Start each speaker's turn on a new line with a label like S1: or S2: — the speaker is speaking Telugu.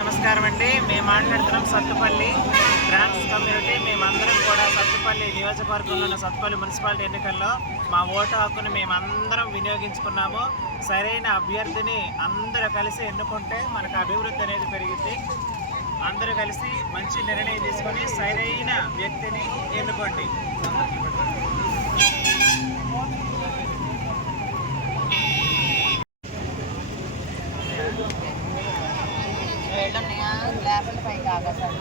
S1: నమస్కారం అండి. మేము మాట్లాడుతున్నాం సత్తుపల్లి ట్రాన్స్ కమ్యూనిటీ మేము సత్పల్లి నియోజకవర్గంలో సత్పల్లి మున్సిపాలిటీ ఎన్నికల్లో మా ఓటు హక్కును మేమందరం వినియోగించుకున్నాము. సరైన అభ్యర్థిని అందరూ కలిసి ఎన్నుకుంటే మనకు అభివృద్ధి అనేది పెరిగింది. అందరూ కలిసి మంచి నిర్ణయం తీసుకొని సరైన వ్యక్తిని ఎన్నుకోండి. పై కాగా సార్